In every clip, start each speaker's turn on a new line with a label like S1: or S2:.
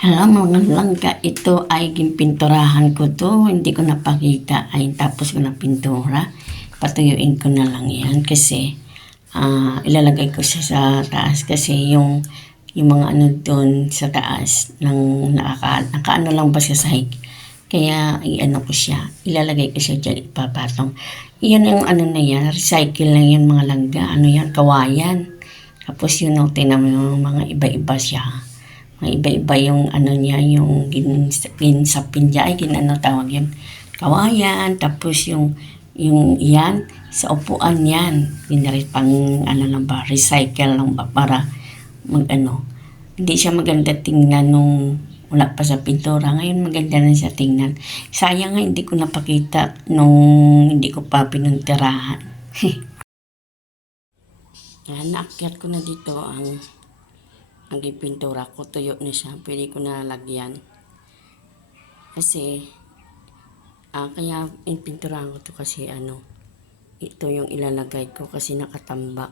S1: Alam mga langga, ito ay gimpinturahan ko to. Hindi ko napakita. Ay tapos ko na pintura. Patuyuin ko na lang yan kasi ah, ilalagay ko siya sa taas kasi yung yung mga ano doon sa taas ng nakaka, nakaano lang ba siya sa hig. Kaya i-ano ko siya, ilalagay ko siya dyan, ipapatong. Iyan yung ano na yan, recycle lang yan mga langga. Ano yan, kawayan. Tapos yun ang mo yung mga iba-iba siya. Mga iba-iba yung ano niya, yung gin, gin sa pinja, ay gin ano tawag yun. Kawayan, tapos yung yung yan, sa upuan yan. Pinari pang ano lang ba, recycle lang ba para mag ano. Hindi siya maganda tingnan nung wala pa sa pintura. Ngayon maganda na siya tingnan. Sayang nga hindi ko napakita nung hindi ko pa pinuntirahan. Yan, naakyat ko na dito ang ang pintura ko. Tuyo na siya. Pwede ko na lagyan. Kasi, ah, kaya pininturahan ko to kasi ano, ito yung ilalagay ko kasi nakatambak.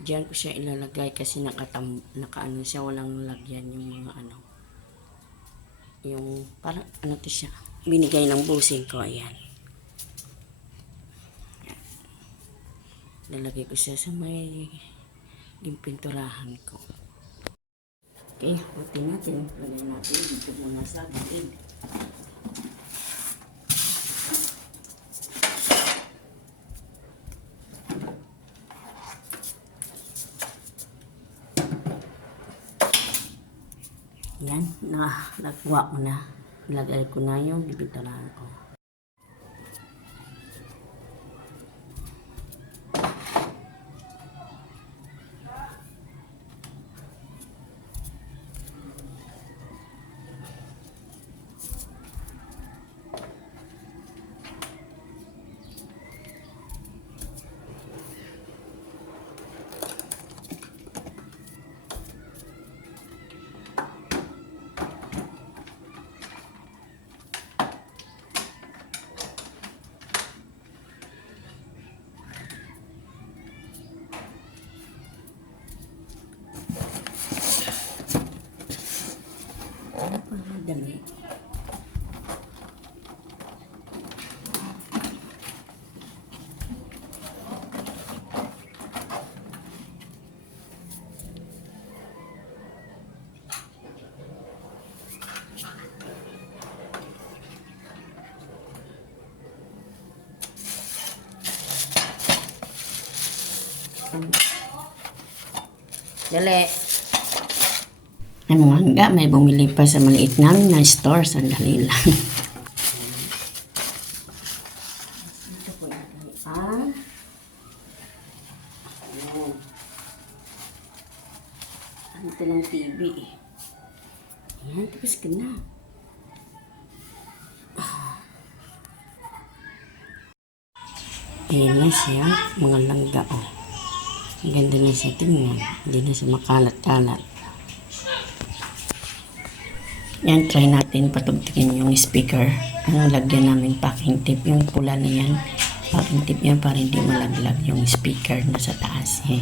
S1: Diyan ko siya ilalagay kasi nakatam, nakaano siya, walang lagyan yung mga ano. Yung, parang ano to siya, binigay ng busing ko, ayan. Lalagay ko siya sa may yung pinturahan ko. Okay, puti natin. Lagay natin dito muna sa gilid. Yan, na, nagkuha ko na. Ilagay ko na yung bibinturahan ko. đình để dạ lẹ. Ano nga may bumili pa sa maliit namin na store. Sandali lang. Ito po natin ang... Ayan. Ano ito ng TV eh. Ayan, tapos ka na. Ayan na siya, mga langga oh. Ang ganda na siya tingnan. Hindi na siya makalat-kalat. Yan, try natin patugtigin yung speaker. Ang lagyan namin packing tape. Yung pula na yan, packing tape yan para hindi malaglag yung speaker na sa taas. Eh.